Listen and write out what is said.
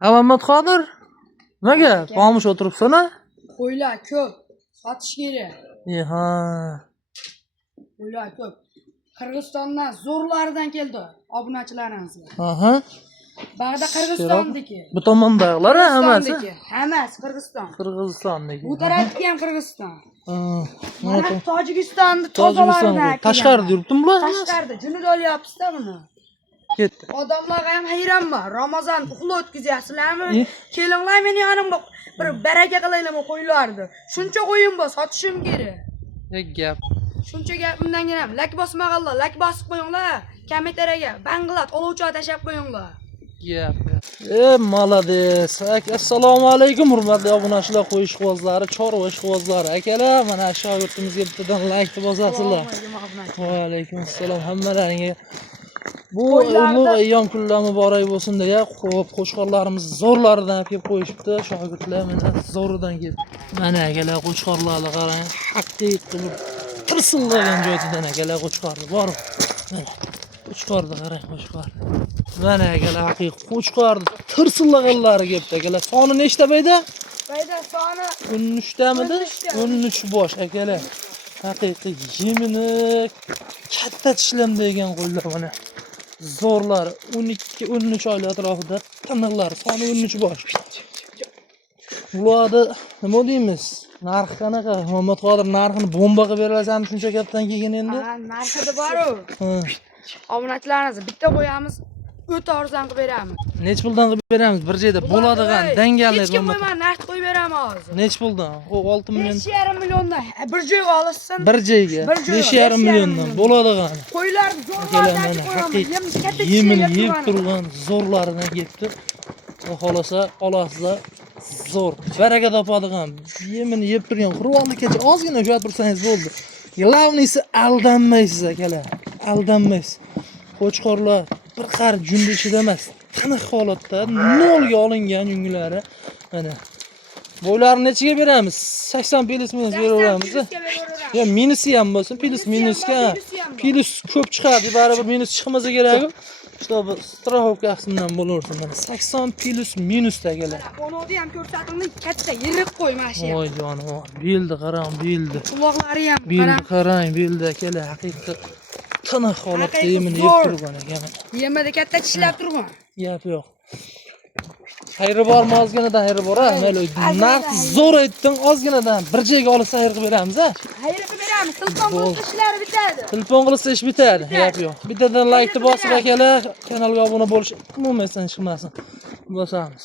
Muhammad Qodir. Nimaga? Qo'mish o'tiribsan-a? Qo'ylar ko'p. Sotish kerak. Ha. Qo'ylar ko'p. Qirg'izistondan zo'rlaridan keldi obunachilarimizga. Aha. Bag'da Qirg'izistonniki. Bu tomondag'lar hammasi. Hammasi Qirg'iziston. Qirg'izistonniki. Bu tarafki ham Qirg'iziston. Mana Tojikistonni tozalaridan. Tashqarida yuribdim bular. Tashqarida junid olyapsiz-da buni. Ketdi. Odamlarga ham hayronman. Ramazon uxla o'tkazyapsizlarmi? Kelinglar meni yonimga bir baraka qilaylarmi qo'ylardi. Shuncha qo'yim bor, sotishim kerak. Gap. Shuncha gap undan ham. Lak bosmag'anlar, lak bosib qo'yinglar. Kametaraga banglat oluvchiga tashab qo'yinglar. Gap. Молодец. Assalomu alaykum hurmatli obunachilar, qo'y ishqibozlari, chorva ishqibozlari. Akalar, mana shogirdimizga bittadan like bosasizlar. Va alaykum assalom hammalaringga. Bu ulug' ayyom kunlar muborak bo'lsin deya, xo'p, qo'shqorlarimiz zo'rlaridan kelib qo'yishibdi. Shogirdlar mana zo'ridan kelib. Mana akalar qo'shqorlarni qarang, haqiqiy qilib tirsillagan joyidan akalar qo'shqorni bor. Mana qo'shqorni qarang, qo'shqor. Mana akalar haqiqiy qo'shqorni tirsillaganlari kelibdi akalar. Soni nechta bayda? Bayda soni 13 tamidi? 13 bosh akalar. Haqiqiy yemini katta tishlamda ekan qo'ylar mana. Zo'rlar 12-13 oylik atrofida tiniqlar soni 13 bosh. Ularda nima deymiz? Narx qanaqa? Muhammad Qodir narxini bomba qilib berasizmi shuncha kattadan keyin endi? Ha, narxida bor-ku. Obunachilarimiz bitta qo'yamiz, o'ta arzon qilib beramiz. Nech puldan qilib beramiz? Bir joyda bo'ladigan dangallik Hech kim qo'yman, narx qo'yib beraman hozir. Nech puldan? O 6 million. 5,5 milliondan bir joyga olishsin. Bir joyga 5,5 milliondan bo'ladigan. Qo'ylarni zo'rlardan qo'yamiz. Yemin yeb turgan zo'rlaridan ketdi. Xolasa olasizlar. Zo'r. Baraka topadigan, yemin yeb turgan qur'onlikacha ozgina ushlab tursangiz bo'ldi. Glavnisi aldanmaysiz akalar. Aldanmaysiz. Qo'chqorlar bir qar junda ichida emas. Tiniq holatda nolga olingan yunglari. Mana bo'ylarini nechiga beramiz? 80 plus minus beraveramiz. Ya minusi ham bo'lsin, plus minusga. Plus ko'p chiqadi, baribir minus chiqmasa kerak. Чтобы страховка qismidan bo'laversin. Mana 80 plus minusda akalar. Onodi ham ko'rsatimni katta yirik qo'y mana. Voy jonim, bildi qarang, bildi. Quloqlari ham qarang, bildi akalar, haqiqiy tiniq holatda yemini yeb turgan ekan. Yemada katta tishlab turgan. Gap yo'q. Xayri bormi ozginadan xayri bor-a? Mayli, narx zo'r aytding, ozginadan bir joyga olib sayr qilib beramiz-a? Xayri qilib beramiz, telefon qilib ishlari bitadi. Telefon qilsa ish bitadi, gap yo'q. Bittadan like bosib akalar, kanalga obuna bo'lish umuman chiqmasin. Bosamiz.